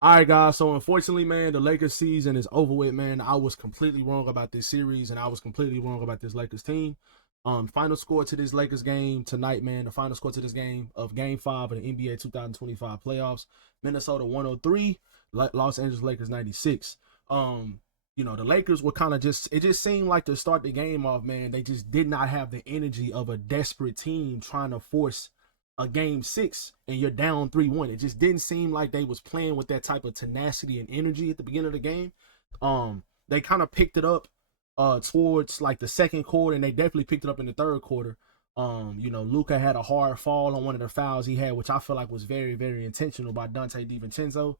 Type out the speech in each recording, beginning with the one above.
All right, guys. So unfortunately, man, the Lakers season is over with, man. I was completely wrong about this series, and I was completely wrong about this Lakers team. Final score to this Lakers game tonight, man. The final score to this game of Game 5 of the NBA 2025 playoffs: Minnesota 103, Los Angeles Lakers 96. Um, the Lakers were kind of just. It just seemed like to start the game off, man. They just did not have the energy of a desperate team trying to force a game 6 and you're down 3-1. It just didn't seem like they was playing with that type of tenacity and energy at the beginning of the game. They kind of picked it up towards like the second quarter, and they definitely picked it up in the third quarter. Luka had a hard fall on one of the fouls he had, which I feel like was very, very intentional by Dante DiVincenzo.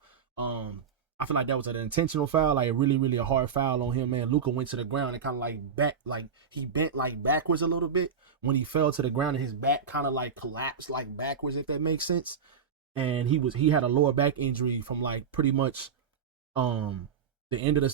I feel like that was an intentional foul, like really, really a hard foul on him, man. Luka went to the ground and kind of like he bent like backwards a little bit when he fell to the ground, and his back kind of like collapsed like backwards, if that makes sense. And he had a lower back injury from like pretty much the end of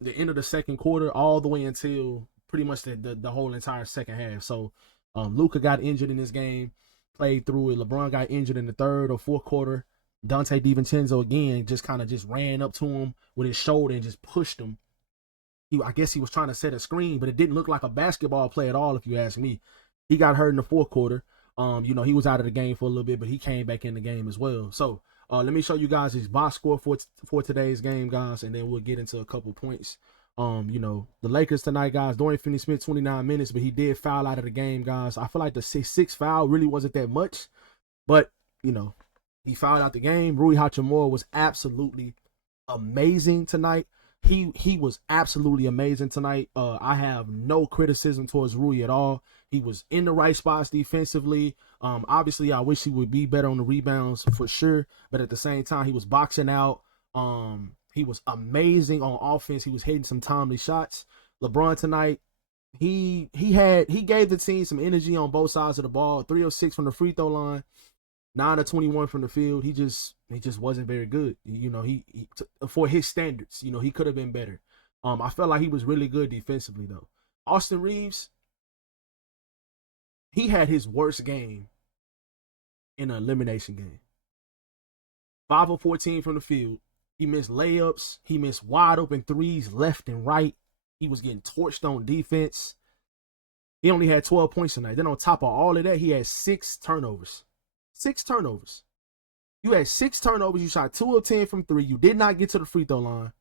the end of the second quarter all the way until pretty much the whole entire second half. So Luka got injured in this game, played through it. LeBron got injured in the third or fourth quarter. Dante DiVincenzo again just ran up to him with his shoulder and just pushed him. I guess he was trying to set a screen, but it didn't look like a basketball play at all, if you ask me. He got hurt in the fourth quarter. He was out of the game for a little bit, but he came back in the game as well. So let me show you guys his box score for today's game, guys, and then we'll get into a couple points. The Lakers tonight, guys. Dorian Finney-Smith, 29 minutes, but he did foul out of the game, guys. I feel like the 6 foul really wasn't that much, but he fouled out the game. Rui Hachimura was absolutely amazing tonight. He was absolutely amazing tonight. I have no criticism towards Rui at all. He was in the right spots defensively. Obviously, I wish he would be better on the rebounds for sure, but at the same time, he was boxing out. He was amazing on offense. He was hitting some timely shots. LeBron tonight, he gave the team some energy on both sides of the ball. 3 of 6 from the free throw line. 9 of 21 from the field. He just wasn't very good. He for his standards, he could have been better. I felt like he was really good defensively though. Austin Reeves, he had his worst game in an elimination game. 5 of 14 from the field. He missed layups. He missed wide open threes left and right. He was getting torched on defense. He only had 12 points tonight. Then on top of all of that, he had 6 turnovers. 6 turnovers. You had 6 turnovers. You shot 2 of 10 from 3. You did not get to the free throw line.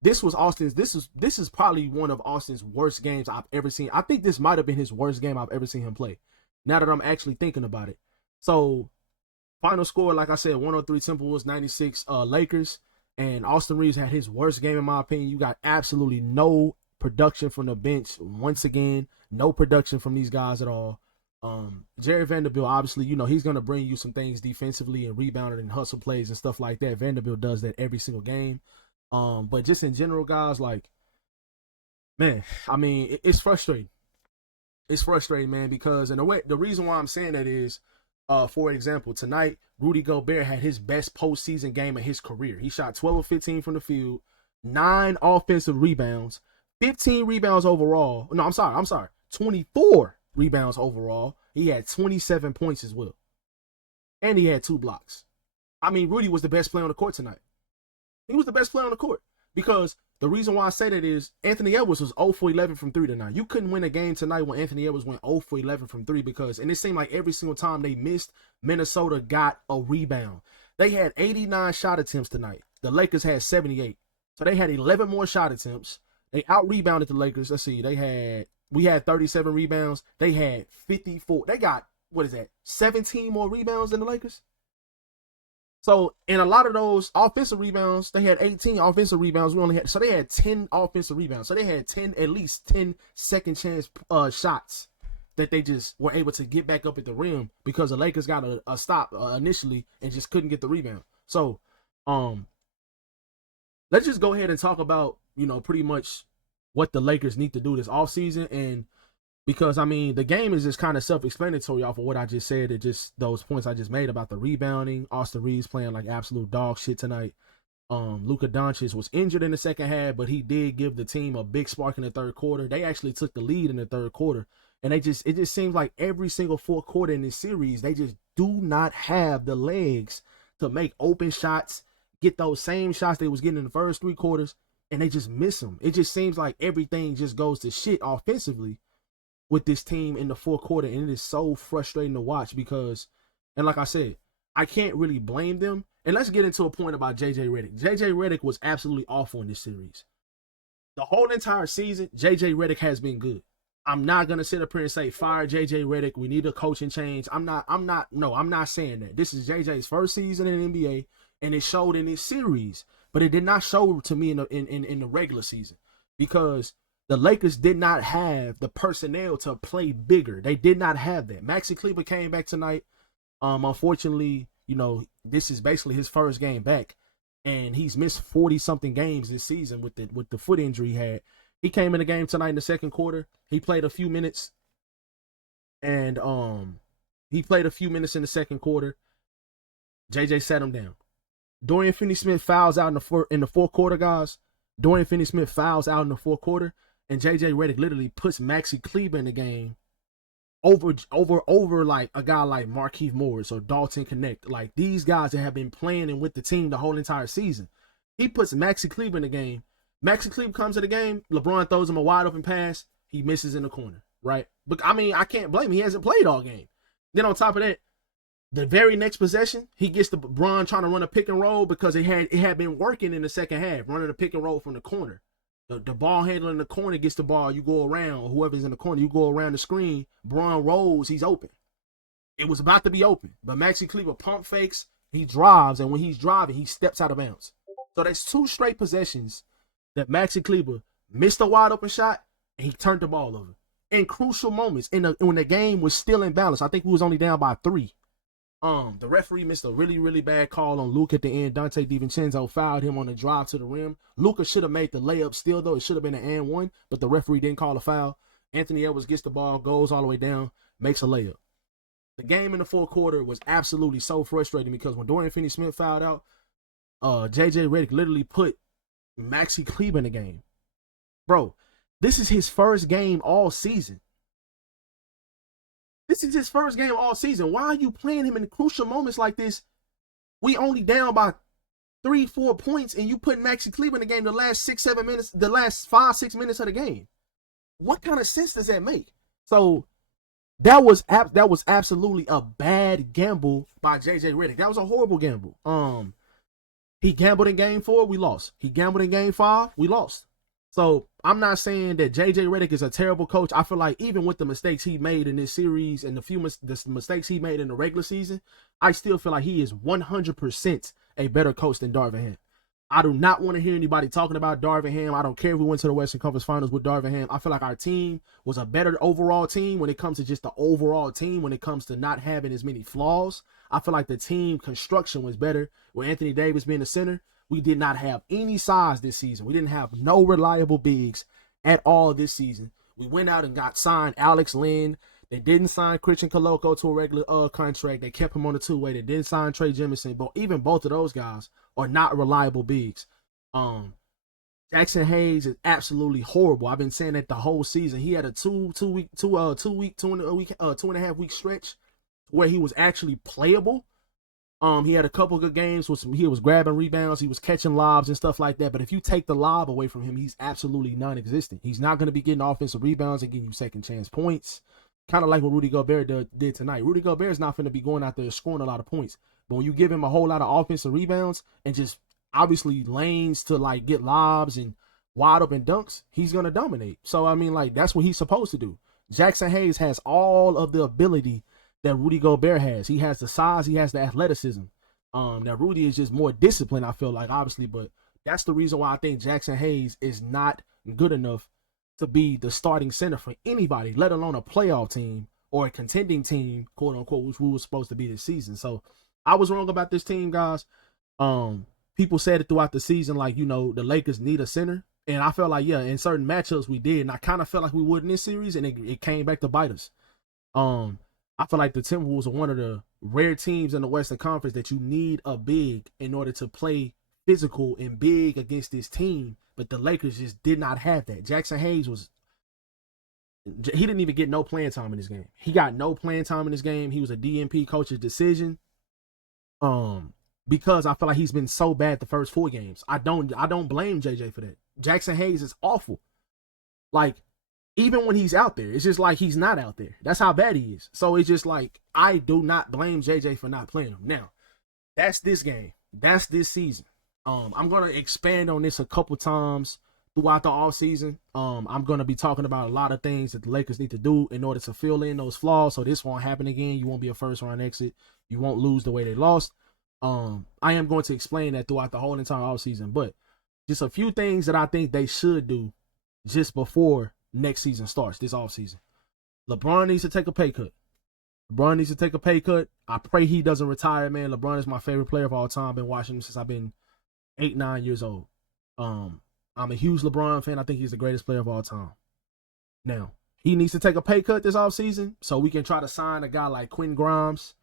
This is probably one of Austin's worst games I've ever seen. I think this might have been his worst game I've ever seen him play. Now that I'm actually thinking about it. So, final score, like I said, 103 Timberwolves, 96 Lakers. And Austin Reeves had his worst game in my opinion. You got absolutely no production from the bench. Once again, no production from these guys at all. Jared Vanderbilt, obviously, he's going to bring you some things defensively and rebounding and hustle plays and stuff like that. Vanderbilt does that every single game. But just in general, guys, like, man, I mean, it's frustrating. It's frustrating, man, because the reason why I'm saying that is, for example, tonight, Rudy Gobert had his best postseason game of his career. He shot 12 of 15 from the field, 9 offensive rebounds, 15 rebounds overall. No, I'm sorry. 24 rebounds overall. He had 27 points as well. And he had 2 blocks. I mean, Rudy was the best player on the court tonight. He was the best player on the court. Because the reason why I say that is Anthony Edwards was 0 for 11 from 3 tonight. You couldn't win a game tonight when Anthony Edwards went 0 for 11 from 3 and it seemed like every single time they missed, Minnesota got a rebound. They had 89 shot attempts tonight. The Lakers had 78. So they had 11 more shot attempts. They out-rebounded the Lakers. Let's see. We had 37 rebounds. They had 54. They got, 17 more rebounds than the Lakers? So, in a lot of those offensive rebounds, they had 18 offensive rebounds. So they had 10 offensive rebounds. So they had at least 10 second chance shots that they just were able to get back up at the rim because the Lakers got a stop initially and just couldn't get the rebound. So, let's just go ahead and talk about, pretty much what the Lakers need to do this offseason. And because, I mean, the game is just kind of self-explanatory off of what I just said and just those points I just made about the rebounding. Austin Reeves playing like absolute dog shit tonight. Luka Doncic was injured in the second half, but he did give the team a big spark in the third quarter. They actually took the lead in the third quarter. And it just seems like every single fourth quarter in this series, they just do not have the legs to make open shots, get those same shots they was getting in the first 3 quarters, and they just miss them. It just seems like everything just goes to shit offensively with this team in the fourth quarter, and it is so frustrating to watch because, and like I said, I can't really blame them. And let's get into a point about JJ Redick. JJ Redick was absolutely awful in this series. The whole entire season, JJ Redick has been good. I'm not gonna sit up here and say fire JJ Redick. We need a coaching change. I'm not saying that. This is JJ's first season in the NBA, and it showed in this series, but it did not show to me in the regular season because the Lakers did not have the personnel to play bigger. They did not have that. Maxi Kleber came back tonight. Unfortunately, this is basically his first game back, and he's missed 40-something games this season with the foot injury he had. He came in the game tonight in the second quarter. He played a few minutes, and in the second quarter. JJ sat him down. Dorian Finney-Smith fouls out in the fourth quarter, guys. Dorian Finney-Smith fouls out in the fourth quarter, and JJ Redick literally puts Maxi Kleber in the game over like a guy like Markieff Morris or Dalton Connect. Like these guys that have been playing and with the team the whole entire season. He puts Maxi Kleber in the game. Maxi Kleber comes to the game. LeBron throws him a wide open pass. He misses in the corner, right? But I mean, I can't blame him. He hasn't played all game. Then on top of that, the very next possession, he gets the LeBron trying to run a pick and roll because it had been working in the second half, running a pick and roll from the corner. The ball handler in the corner gets the ball. You go around, or whoever's in the corner, you go around the screen. Braun rolls. He's open. It was about to be open, but Maxi Kleber pump fakes. He drives, and when he's driving, he steps out of bounds. So that's 2 straight possessions that Maxi Kleber missed a wide open shot, and he turned the ball over. In crucial moments, when the game was still in balance, I think we was only down by 3. The referee missed a really, really bad call on Luke at the end. Dante DiVincenzo fouled him on the drive to the rim. Luka should have made the layup still, though. It should have been an and one, but the referee didn't call a foul. Anthony Edwards gets the ball, goes all the way down, makes a layup. The game in the fourth quarter was absolutely so frustrating because when Dorian Finney-Smith fouled out, JJ Redick literally put Maxi Kleber in the game. Bro, this is his first game all season. This is his first game all season. Why are you playing him in crucial moments like this? We only down by 3-4 points, and you put Maxi Kleber in the game the last 6-7 minutes, the last 5-6 minutes of the game. What kind of sense does that make? So that was absolutely a bad gamble by JJ Redick. That was a horrible gamble. He gambled in game 4, we lost. He gambled in game 5, we lost. So I'm not saying that JJ Redick is a terrible coach. I feel like even with the mistakes he made in this series and the mistakes he made in the regular season, I still feel like he is 100% a better coach than Darvin Ham. I do not want to hear anybody talking about Darvin Ham. I don't care if we went to the Western Conference Finals with Darvin Ham. I feel like our team was a better overall team when it comes to just the overall team, when it comes to not having as many flaws. I feel like the team construction was better with Anthony Davis being the center. We did not have any size this season. We didn't have no reliable bigs at all this season. We went out and got signed Alex Len. They didn't sign Christian Koloko to a regular contract. They kept him on the two-way. They didn't sign Trey Jemison. But even both of those guys are not reliable bigs. Jackson Hayes is absolutely horrible. I've been saying that the whole season. He had a 2.5 week stretch where he was actually playable. He had a couple good games with he was grabbing rebounds, he was catching lobs and stuff like that. But if you take the lob away from him, he's absolutely non-existent. He's not going to be getting offensive rebounds and getting you second chance points. Kind of like what Rudy Gobert did tonight. Rudy Gobert is not going to be going out there scoring a lot of points. But when you give him a whole lot of offensive rebounds and just obviously lanes to like get lobs and wide open dunks, he's going to dominate. So, I mean, like, that's what he's supposed to do. Jackson Hayes has all of the ability that Rudy Gobert has. He has the size, he has the athleticism. Now Rudy is just more disciplined, I feel like, obviously, but that's the reason why I think Jackson Hayes is not good enough to be the starting center for anybody, let alone a playoff team or a contending team, quote unquote, which we were supposed to be this season. So I was wrong about this team, guys. People said it throughout the season, like, you know, the Lakers need a center. And I felt like, yeah, in certain matchups we did. And I kind of felt like we would in this series, and it came back to bite us. I feel like the Timberwolves are one of the rare teams in the Western Conference that you need a big in order to play physical and big against this team. But the Lakers just did not have that. Jackson Hayes he didn't even get no playing time in this game. He got no playing time in this game. He was a DNP coach's decision. because I feel like he's been so bad the first 4 games. I don't blame JJ for that. Jackson Hayes is awful. Like, even when he's out there, it's just like he's not out there. That's how bad he is. So it's just like, I do not blame JJ for not playing him. Now, that's this game. That's this season. I'm gonna expand on this a couple times throughout the offseason. I'm gonna be talking about a lot of things that the Lakers need to do in order to fill in those flaws, so this won't happen again. You won't be a first round exit. You won't lose the way they lost. I am going to explain that throughout the whole entire offseason, but just a few things that I think they should do just before next season starts, this offseason. LeBron needs to take a pay cut. LeBron needs to take a pay cut. I pray he doesn't retire, man. LeBron is my favorite player of all time. I've been watching him since I've been 8, 9 years old. I'm a huge LeBron fan. I think he's the greatest player of all time. Now, he needs to take a pay cut this offseason so we can try to sign a guy like Quentin Grimes.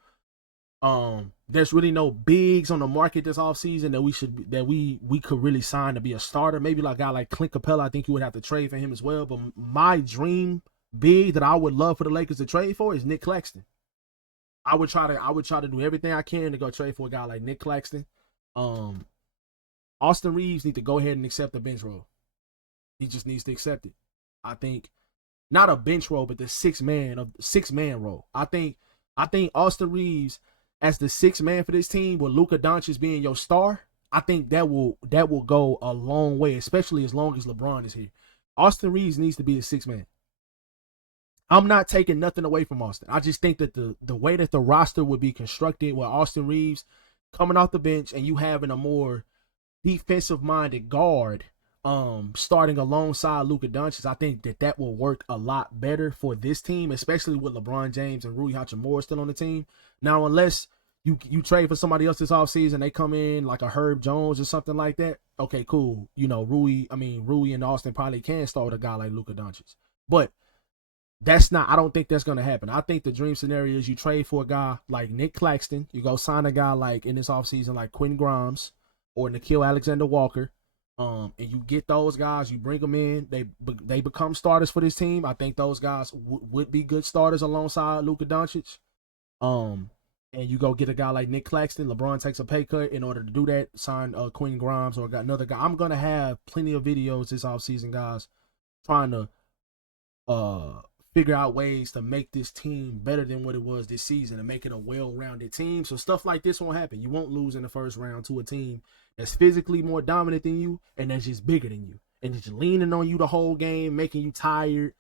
There's really no bigs on the market this offseason that we could really sign to be a starter. Maybe like a guy like Clint Capella, I think you would have to trade for him as well. But my dream big that I would love for the Lakers to trade for is Nick Claxton. I would try to do everything I can to go trade for a guy like Nick Claxton. Austin Reeves needs to go ahead and accept the bench role. He just needs to accept it. I think not a bench role, but the six man role. I think Austin Reeves as the 6th man for this team, with Luka Doncic being your star, I think that will go a long way, especially as long as LeBron is here. Austin Reeves needs to be the 6th man. I'm not taking nothing away from Austin. I just think that the way that the roster would be constructed with Austin Reeves coming off the bench and you having a more defensive-minded guard starting alongside Luka Doncic, I think that will work a lot better for this team, especially with LeBron James and Rui Hachimura still on the team. Now, unless you trade for somebody else this offseason, they come in like a Herb Jones or something like that, okay, cool. You know, Rui and Austin probably can start with a guy like Luka Doncic. But I don't think that's going to happen. I think the dream scenario is you trade for a guy like Nick Claxton. You go sign a guy like in this offseason like Quentin Grimes or Nickeil Alexander-Walker. And you get those guys, you bring them in, they become starters for this team. I think those guys would be good starters alongside Luka Doncic. And you go get a guy like Nick Claxton. LeBron takes a pay cut in order to do that. Sign Quentin Grimes or another guy. I'm gonna have plenty of videos this offseason, guys, trying to figure out ways to make this team better than what it was this season and make it a well-rounded team. So stuff like this won't happen. You won't lose in the first round to a team that's physically more dominant than you and that's just bigger than you and just leaning on you the whole game, making you tired,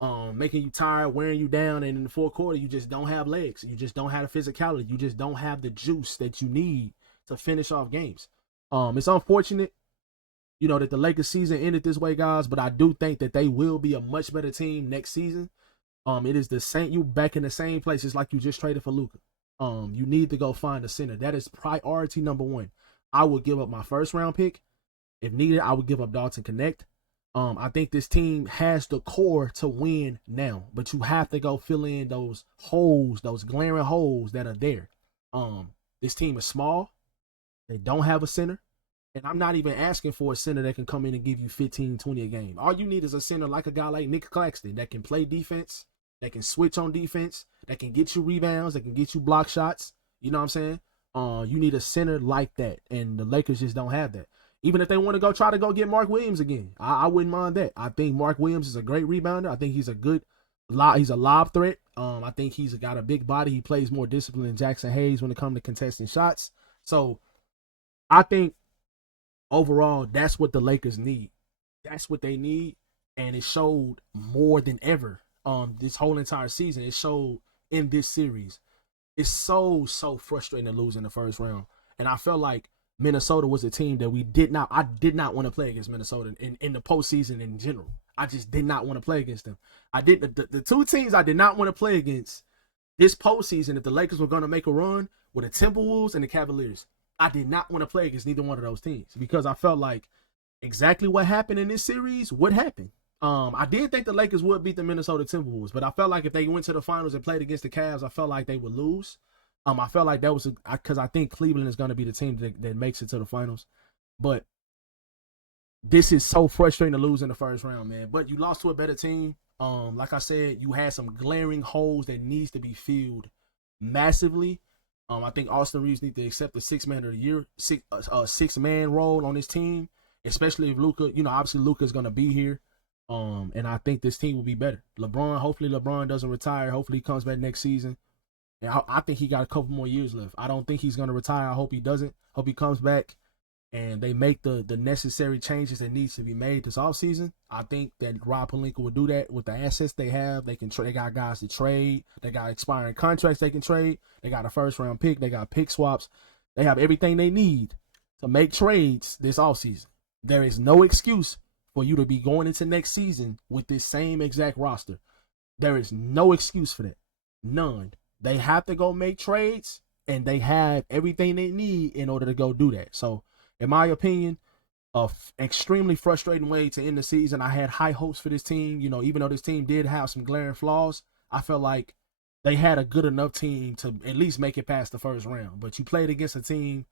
wearing you down, and in the fourth quarter you just don't have legs. You just don't have the physicality. You just don't have the juice that you need to finish off games. It's unfortunate, that the Lakers season ended this way, guys, but I do think that they will be a much better team next season. It is the same. You back in the same place. It's like you just traded for Luka. You need to go find a center. That is priority number 1. I would give up my first round pick. If needed, I would give up Dalton Connect. I think this team has the core to win now, but you have to go fill in those holes, those glaring holes that are there. This team is small. They don't have a center. And I'm not even asking for a center that can come in and give you 15, 20 a game. All you need is a center like a guy like Nick Claxton that can play defense, that can switch on defense, that can get you rebounds, that can get you block shots. You know what I'm saying? You need a center like that, and the Lakers just don't have that. Even if they want to try to get Mark Williams again, I wouldn't mind that. I think Mark Williams is a great rebounder. I think he's a lob threat. I think he's got a big body. He plays more discipline than Jackson Hayes when it comes to contesting shots. So I think overall, that's what the Lakers need. That's what they need, and it showed more than ever this whole entire season. It showed in this series. It's so frustrating to lose in the first round, and I felt like Minnesota was a team that I did not want to play against Minnesota in the postseason in general. I just did not want to play against them. The 2 teams I did not want to play against this postseason, if the Lakers were going to make a run, were the Timberwolves and the Cavaliers. I did not want to play against neither one of those teams because I felt like exactly what happened in this series would happen. I did think the Lakers would beat the Minnesota Timberwolves, but I felt like if they went to the finals and played against the Cavs, I felt like they would lose. I felt like that was because I think Cleveland is going to be the team that makes it to the finals. But this is so frustrating to lose in the first round, man. But you lost to a better team. Like I said, you had some glaring holes that needs to be filled massively. I think Austin Reeves needs to accept the six-man of the year, six-man role on this team, especially if Luka, obviously Luka's gonna be here. And I think this team will be better. Hopefully LeBron doesn't retire. Hopefully he comes back next season. And I think he got a couple more years left. I don't think he's gonna retire. I hope he doesn't. Hope he comes back and they make the necessary changes that needs to be made this offseason. I think that Rob Pelinka will do that with the assets they have. They got guys to trade. They got expiring contracts they can trade. They got a first-round pick. They got pick swaps. They have everything they need to make trades this offseason. There is no excuse for you to be going into next season with this same exact roster. There is no excuse for that. None. They have to go make trades, and they have everything they need in order to go do that. So, in my opinion, extremely frustrating way to end the season. I had high hopes for this team. Even though this team did have some glaring flaws, I felt like they had a good enough team to at least make it past the first round. But you played against a team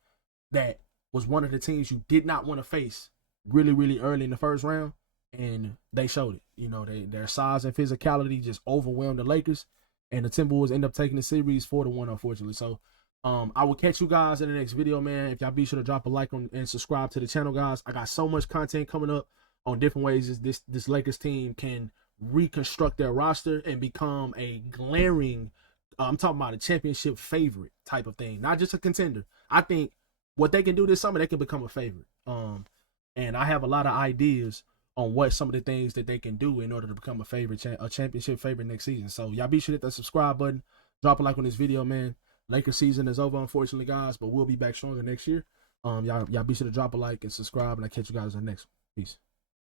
that was one of the teams you did not want to face really, really early in the first round, and they showed it. Their size and physicality just overwhelmed the Lakers, and the Timberwolves end up taking the series 4-1, unfortunately. So, I will catch you guys in the next video, man. If y'all be sure to drop a like and subscribe to the channel, guys. I got so much content coming up on different ways this Lakers team can reconstruct their roster and become a glaring, I'm talking about a championship favorite type of thing, not just a contender. I think what they can do this summer, they can become a favorite. And I have a lot of ideas on what some of the things that they can do in order to become a championship favorite next season. So y'all be sure to hit that subscribe button, drop a like on this video, man. Lakers season is over, unfortunately, guys, but we'll be back stronger next year. Y'all be sure to drop a like and subscribe, and I'll catch you guys in the next one. Peace.